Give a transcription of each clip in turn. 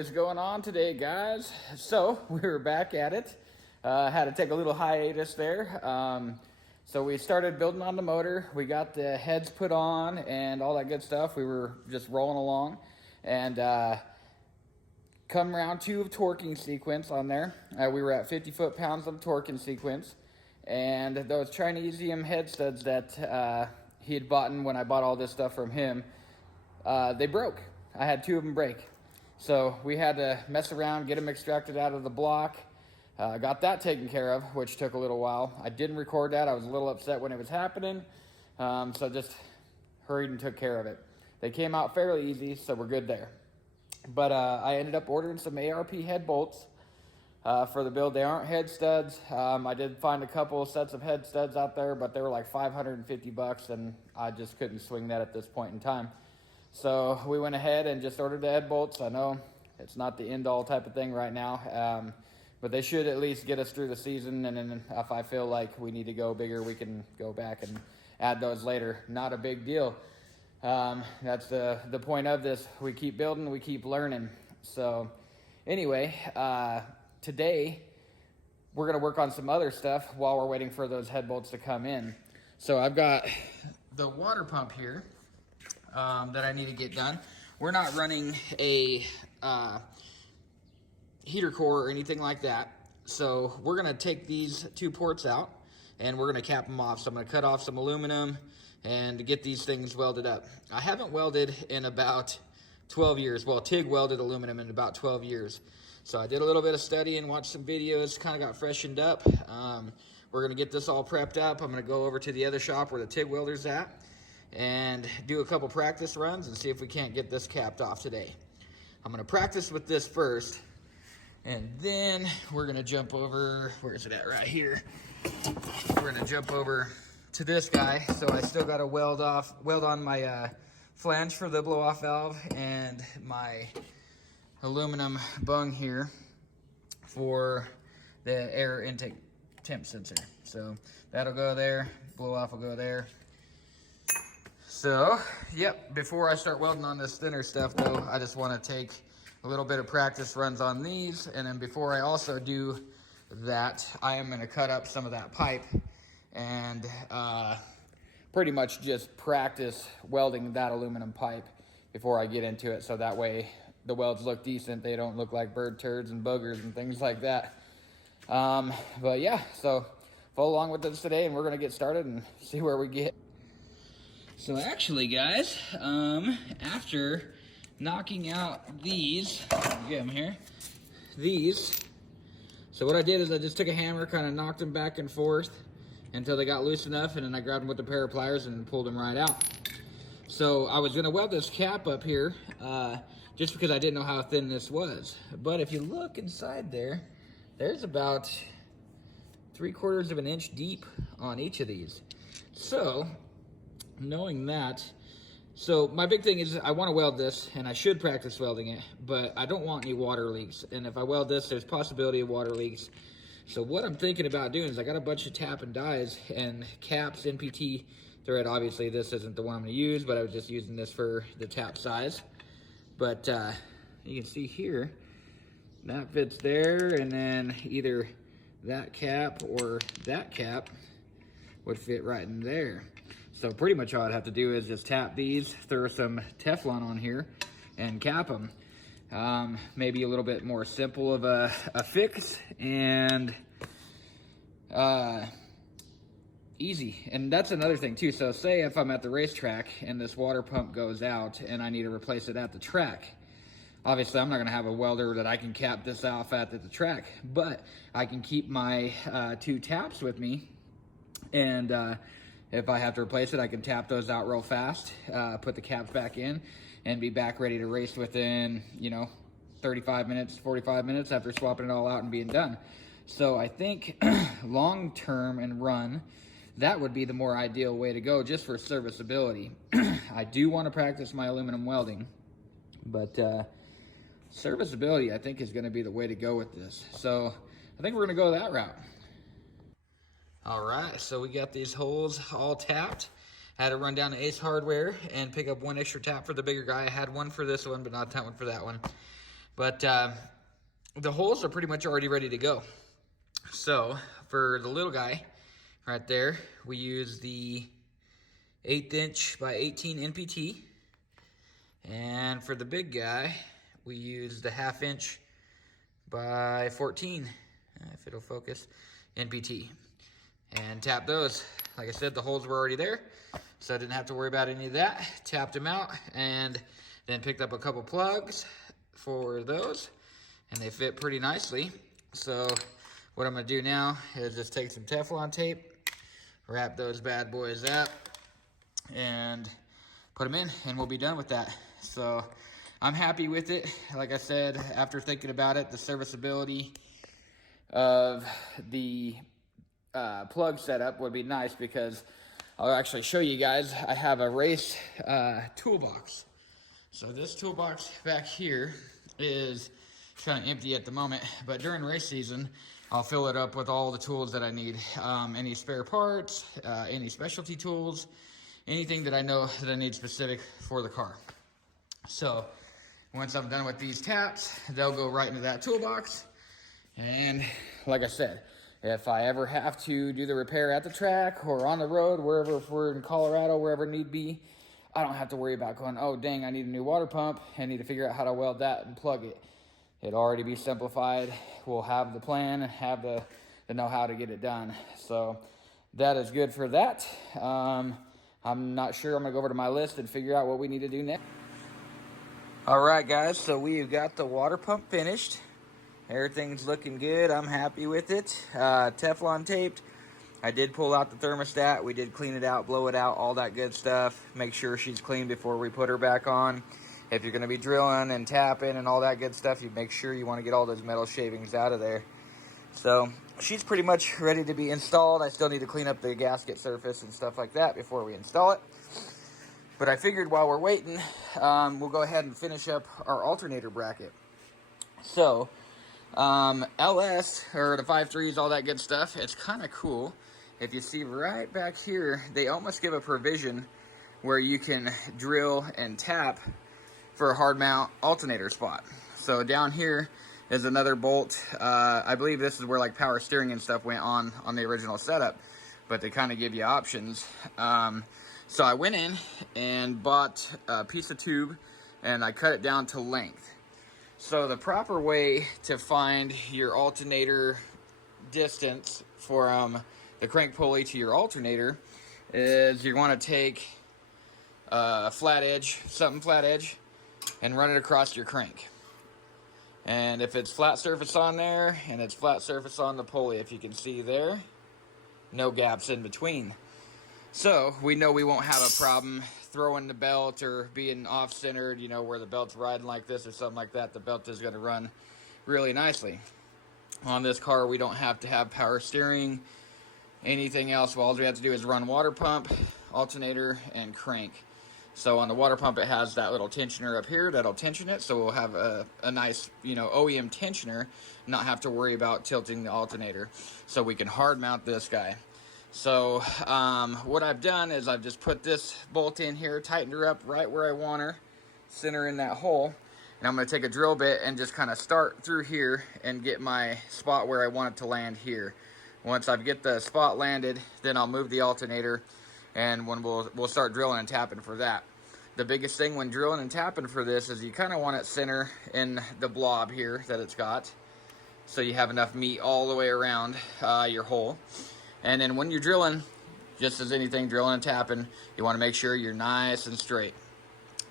is going on today, guys? So we were back at it. Had to take a little hiatus there. So we started building on the motor. We got the heads put on and all that good stuff. We were just rolling along, and come round two of torquing sequence on there. We were at 50 foot-pounds of torquing sequence, and those Chinesium head studs that he had bought when I bought all this stuff from him, they broke. I had two of them break. So we had to mess around, get them extracted out of the block. Got that taken care of, which took a little while. I didn't record that. I was a little upset when it was happening. So just hurried and took care of it. They came out fairly easy, so we're good there. But I ended up ordering some ARP head bolts for the build. They aren't head studs. I did find a couple of sets of head studs out there, but they were like $550, and I just couldn't swing that at this point in time. So we went ahead and just ordered the head bolts. I know it's not the end-all type of thing right now, but they should at least get us through the season, and then if I feel like we need to go bigger, we can go back and add those later. Not a big deal. That's the point of this. We keep building, we keep learning. So anyway, today we're going to work on some other stuff while we're waiting for those head bolts to come in. So I've got the water pump here that I need to get done. We're not running a heater core or anything like that. So we're going to take these two ports out and we're going to cap them off. So I'm going to cut off some aluminum and get these things welded up. I haven't welded in about 12 years. Well, TIG welded aluminum in about 12 years. So I did a little bit of studying, watched some videos, kind of got freshened up. We're going to get this all prepped up. I'm going to go over to the other shop where the TIG welder's at and do a couple practice runs and see if we can't get this capped off today. I'm going to practice with this first, and then we're going to jump over, where is it at, right here. We're going to jump over to this guy. So I still got to weld on my flange for the blow off valve and my aluminum bung here for the air intake temp sensor. So that'll go there, blow off will go there. So, yep, before I start welding on this thinner stuff though, I just want to take a little bit of practice runs on these, and then before I also do that, I am going to cut up some of that pipe and pretty much just practice welding that aluminum pipe before I get into it, so that way the welds look decent. They don't look like bird turds and boogers and things like that. But yeah, so follow along with us today and we're going to get started and see where we get. So actually, guys, after knocking out these, get them here, these. So what I did is I just took a hammer, kind of knocked them back and forth until they got loose enough, and then I grabbed them with a pair of pliers and pulled them right out. So I was gonna weld this cap up here, just because I didn't know how thin this was. But if you look inside there, there's about 3/4 of an inch deep on each of these. So, knowing that, so my big thing is I want to weld this, and I should practice welding it, but I don't want any water leaks. And if I weld this, there's possibility of water leaks. So what I'm thinking about doing is I got a bunch of tap and dies and caps, NPT thread. Obviously this isn't the one I'm going to use, but I was just using this for the tap size. But you can see here, that fits there, and then either that cap or that cap would fit right in there. So pretty much all I'd have to do is just tap these, throw some Teflon on here, and cap them. Maybe a little bit more simple of a fix, and easy. And that's another thing too. So say if I'm at the racetrack and this water pump goes out and I need to replace it at the track, obviously I'm not gonna have a welder that I can cap this off at the track, but I can keep my two taps with me, and if I have to replace it, I can tap those out real fast, put the caps back in, and be back ready to race within, 35 minutes, 45 minutes after swapping it all out and being done. So I think long term and run, that would be the more ideal way to go just for serviceability. I do want to practice my aluminum welding, but serviceability I think is going to be the way to go with this. So I think we're going to go that route. All right, so we got these holes all tapped. I had to run down to Ace Hardware and pick up one extra tap for the bigger guy. I had one for this one, but not that one for that one. But the holes are pretty much already ready to go. So for the little guy right there, we use the 1/8 inch by 18 NPT. And for the big guy, we use the 1/2 inch by 14, if it'll focus, NPT. And tap those. Like I said, the holes were already there, so I didn't have to worry about any of that. Tapped them out and then picked up a couple plugs for those, and they fit pretty nicely. So what I'm gonna do now is just take some Teflon tape, wrap those bad boys up, and put them in, and we'll be done with that. So I'm happy with it. Like I said, after thinking about it, the serviceability of the plug setup would be nice, because I'll actually show you guys. I have a race toolbox. So this toolbox back here is kind of empty at the moment, but during race season, I'll fill it up with all the tools that I need. Any spare parts, any specialty tools, anything that I know that I need specific for the car. So once I'm done with these taps, they'll go right into that toolbox. And like I said, if I ever have to do the repair at the track or on the road, wherever, if we're in Colorado, wherever need be, I don't have to worry about going, oh dang, I need a new water pump. I need to figure out how to weld that and plug it. It'll already be simplified. We'll have the plan and have the know-how to get it done. So that is good for that. I'm not sure. I'm gonna go over to my list and figure out what we need to do next. All right, guys, so we've got the water pump finished. Everything's looking good. I'm happy with it. Teflon taped. I did pull out the thermostat. We did clean it out, blow it out, all that good stuff. Make sure she's clean before we put her back on. If you're going to be drilling and tapping and all that good stuff, you make sure you want to get all those metal shavings out of there. So she's pretty much ready to be installed. I still need to clean up the gasket surface and stuff like that before we install it. But I figured while we're waiting, we'll go ahead and finish up our alternator bracket. So LS, or the 5.3s, all that good stuff, it's kind of cool. If you see right back here, they almost give a provision where you can drill and tap for a hard mount alternator spot. So down here is another bolt. I believe this is where like power steering and stuff went on the original setup, but they kind of give you options. So I went in and bought a piece of tube and I cut it down to length. So the proper way to find your alternator distance from the crank pulley to your alternator is you want to take a flat edge, and run it across your crank. And if it's flat surface on there, and it's flat surface on the pulley, if you can see there, no gaps in between. So we know we won't have a problem throwing the belt or being off-centered, you know, where the belt's riding like this or something like that. The belt is going to run really nicely. On this car, we don't have to have power steering, anything else. All we have to do is run water pump, alternator, and crank. So on the water pump, it has that little tensioner up here that'll tension it. So we'll have a nice, you know, OEM tensioner, not have to worry about tilting the alternator. So we can hard mount this guy. So what I've done is I've just put this bolt in here, tightened her up right where I want her, center in that hole, and I'm going to take a drill bit and just kind of start through here and get my spot where I want it to land here. Once I get the spot landed, then I'll move the alternator, and when we'll start drilling and tapping for that. The biggest thing when drilling and tapping for this is you kind of want it center in the blob here that it's got, so you have enough meat all the way around your hole. And then when you're drilling, just as anything, drilling and tapping, you want to make sure you're nice and straight.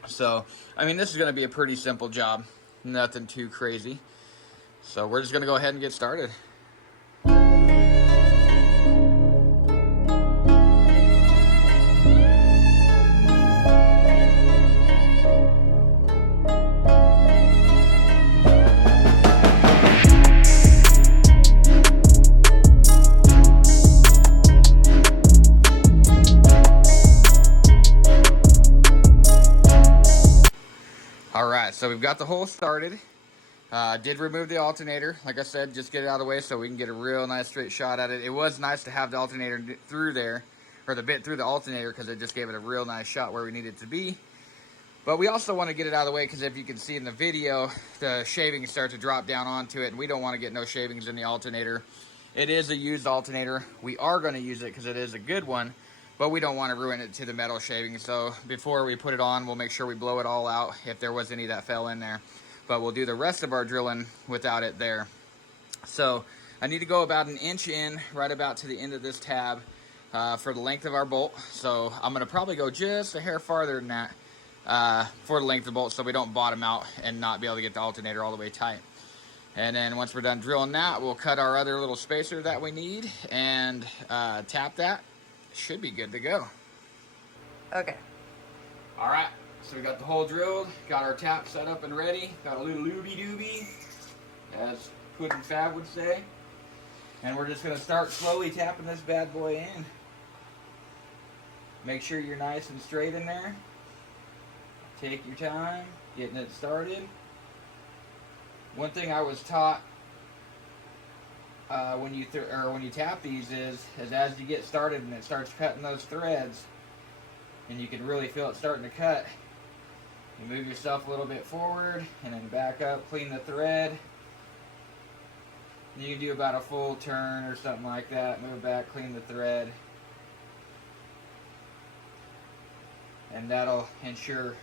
So, I mean, this is going to be a pretty simple job. Nothing too crazy. So we're just going to go ahead and get started. So we've got the hole started. Did remove the alternator. Like I said, just get it out of the way so we can get a real nice straight shot at it. It was nice to have the alternator through there, or the bit through the alternator, because it just gave it a real nice shot where we need it to be. But we also want to get it out of the way because if you can see in the video, the shavings start to drop down onto it, and we don't want to get no shavings in the alternator. It is a used alternator. We are going to use it because it is a good one, but we don't want to ruin it to the metal shavings. So before we put it on, we'll make sure we blow it all out if there was any that fell in there. But we'll do the rest of our drilling without it there. So I need to go about an inch in, right about to the end of this tab for the length of our bolt. So I'm going to probably go just a hair farther than that for the length of the bolt so we don't bottom out and not be able to get the alternator all the way tight. And then once we're done drilling that, we'll cut our other little spacer that we need and tap that. Should be good to go. Okay. All right, so we got the hole drilled, got our tap set up and ready, got a little looby-dooby, as Puddin' Fab would say. And we're just gonna start slowly tapping this bad boy in. Make sure you're nice and straight in there. Take your time getting it started. One thing I was taught when you tap these is as you get started and it starts cutting those threads, and you can really feel it starting to cut, you move yourself a little bit forward and then back up, clean the thread. And you can do about a full turn or something like that. Move back, clean the thread, and that'll ensure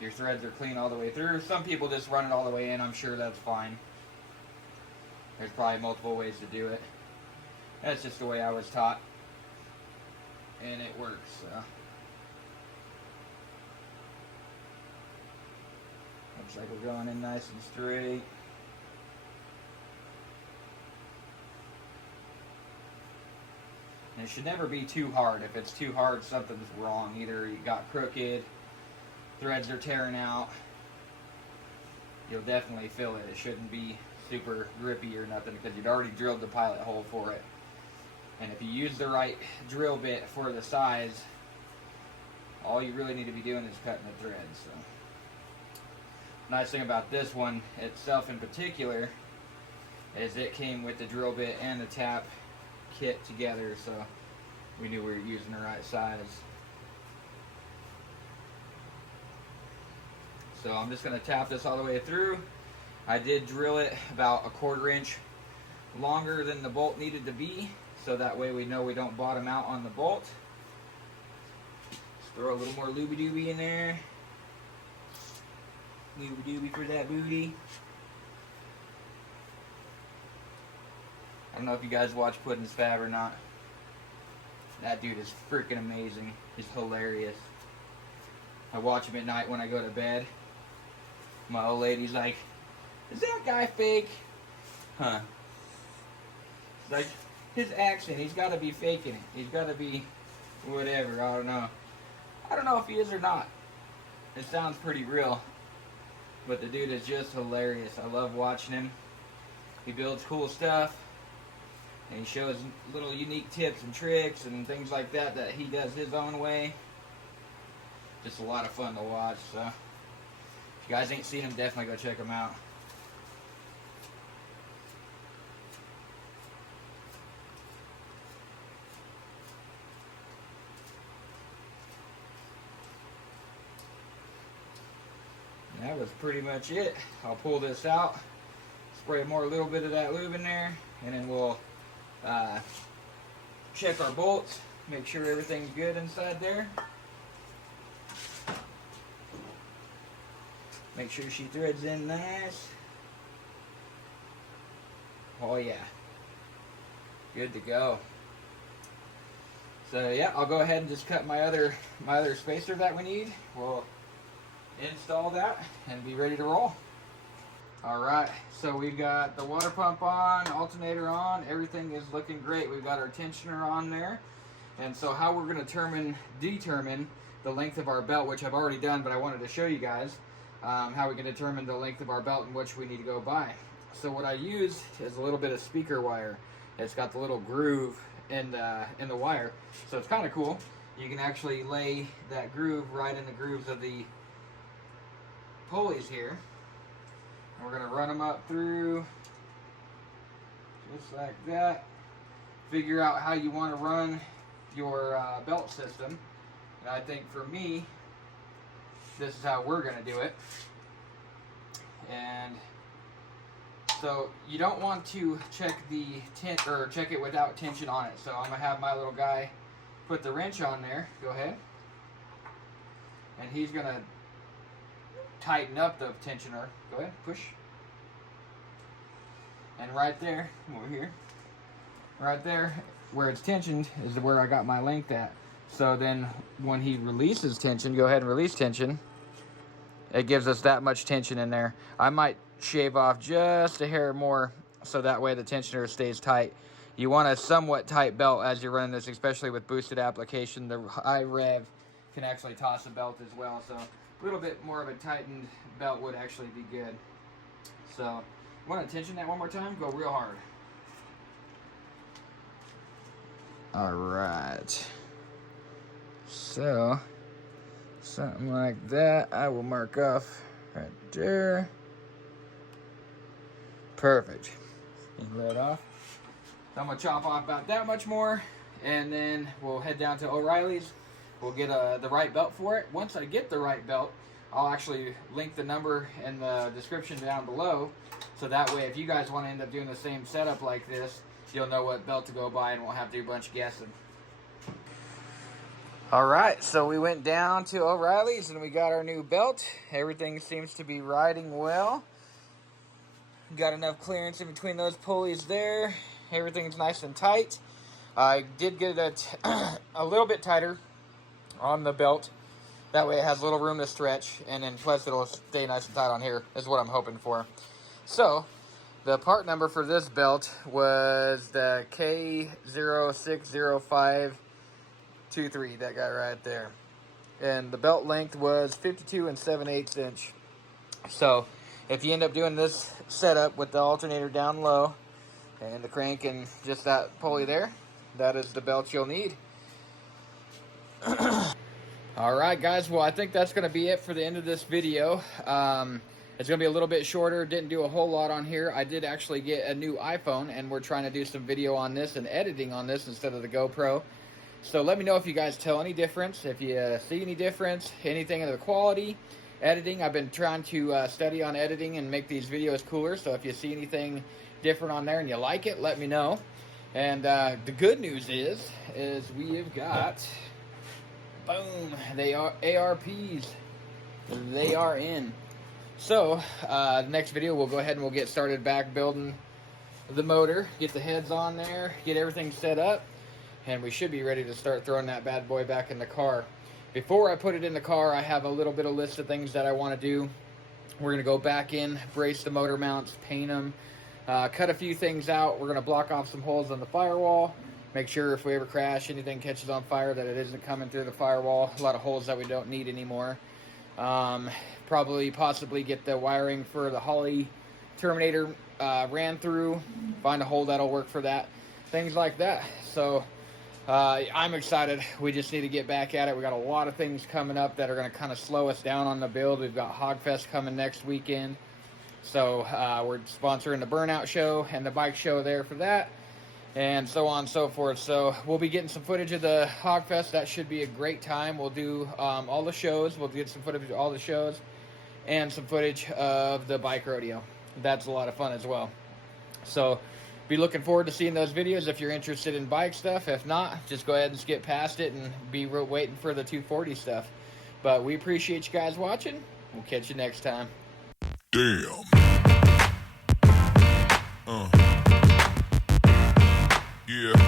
your threads are clean all the way through. Some people just run it all the way in. I'm sure that's fine. There's probably multiple ways to do it. That's just the way I was taught, and it works. So. Looks like we're going in nice and straight. And it should never be too hard. If it's too hard, something's wrong. Either you got crooked, threads are tearing out. You'll definitely feel it. It shouldn't be super grippy or nothing because you'd already drilled the pilot hole for it. And if you use the right drill bit for the size, all you really need to be doing is cutting the threads. So. Nice thing about this one itself in particular is it came with the drill bit and the tap kit together, so we knew we were using the right size. So I'm just going to tap this all the way through. I did drill it about a 1/4 inch longer than the bolt needed to be, so that way we know we don't bottom out on the bolt. Just throw a little more looby-dooby in there. Looby-dooby for that booty. I don't know if you guys watch Puddin's Fab or not. That dude is freaking amazing. He's hilarious. I watch him at night when I go to bed. My old lady's like, "Is that guy fake?" Huh. It's like, his accent, he's got to be faking it. He's got to be whatever, I don't know. I don't know if he is or not. It sounds pretty real. But the dude is just hilarious. I love watching him. He builds cool stuff. And he shows little unique tips and tricks and things like that that he does his own way. Just a lot of fun to watch. So if you guys ain't seen him, definitely go check him out. And that was pretty much it. I'll pull this out, spray a little bit of that lube in there, and then we'll check our bolts, make sure everything's good inside there. Make sure she threads in nice. Oh yeah, good to go. So yeah, I'll go ahead and just cut my other spacer that we need. We'll install that and be ready to roll. Alright, so we've got the water pump on, alternator on, everything is looking great. We've got our tensioner on there. And so how we're going to determine the length of our belt, which I've already done, but I wanted to show you guys how we can determine the length of our belt and which we need to go by. So what I use is a little bit of speaker wire. It's got the little groove in the wire, so it's kind of cool. You can actually lay that groove right in the grooves of the pulleys here. We're going to run them up through just like that. Figure out how you want to run your belt system. And I think for me, this is how we're going to do it. And so you don't want to check the check it without tension on it. So I'm going to have my little guy put the wrench on there. Go ahead. And he's going to tighten up the tensioner. Go ahead, push. And right there, over here, right there, where it's tensioned is where I got my length at. So then when he releases tension, go ahead and release tension. It gives us that much tension in there. I might shave off just a hair more so that way the tensioner stays tight. You want a somewhat tight belt as you're running this, especially with boosted application. The high rev can actually toss a belt as well. So a little bit more of a tightened belt would actually be good. So want to tension that one more time? Go real hard. All right. So something like that. I will mark off right there. Perfect. You let off. So I'm gonna chop off about that much more, and then we'll head down to O'Reilly's. We'll get the right belt for it. Once I get the right belt, I'll actually link the number in the description down below, so that way if you guys want to end up doing the same setup like this, you'll know what belt to go buy and won't have to do a bunch of guessing. Alright, so we went down to O'Reilly's and we got our new belt. Everything seems to be riding well. Got enough clearance in between those pulleys there. Everything's nice and tight. I did get it a little bit tighter on the belt. That way it has a little room to stretch, and then plus it'll stay nice and tight on here, is what I'm hoping for. So, the part number for this belt was the K060523, that guy right there. And the belt length was 52 7/8 inch. So, if you end up doing this setup with the alternator down low, and the crank and just that pulley there, that is the belt you'll need. Alright guys, well I think that's going to be it for the end of this video. It's going to be a little bit shorter, didn't do a whole lot on here. I did actually get a new iPhone and we're trying to do some video on this and editing on this instead of the GoPro. So let me know if you guys tell any difference, if you see any difference, anything in the quality, editing. I've been trying to study on editing and make these videos cooler, so if you see anything different on there and you like it, let me know. And the good news is we have got, boom, they are ARPs. They are in. So, next video we'll go ahead and we'll get started back building the motor, get the heads on there, get everything set up, and we should be ready to start throwing that bad boy back in the car. Before I put it in the car, I have a little bit of list of things that I want to do. We're going to go back in, brace the motor mounts, paint them, cut a few things out. We're going to block off some holes on the firewall. Make sure if we ever crash, anything catches on fire, that it isn't coming through the firewall. A lot of holes that we don't need anymore. Possibly get the wiring for the Holly Terminator ran through. Find a hole that'll work for that. Things like that. So I'm excited. We just need to get back at it. We got a lot of things coming up that are going to kind of slow us down on the build. We've got Hogfest coming next weekend. So we're sponsoring the Burnout Show and the bike show there for that, and so on and so forth. So we'll be getting some footage of the Hogfest. That should be a great time. We'll do all the shows. We'll get some footage of all the shows and some footage of the bike rodeo. That's a lot of fun as well. So be looking forward to seeing those videos if you're interested in bike stuff. If not, just go ahead and skip past it and be waiting for the 240 stuff. But we appreciate you guys watching. We'll catch you next time. Damn. Yeah.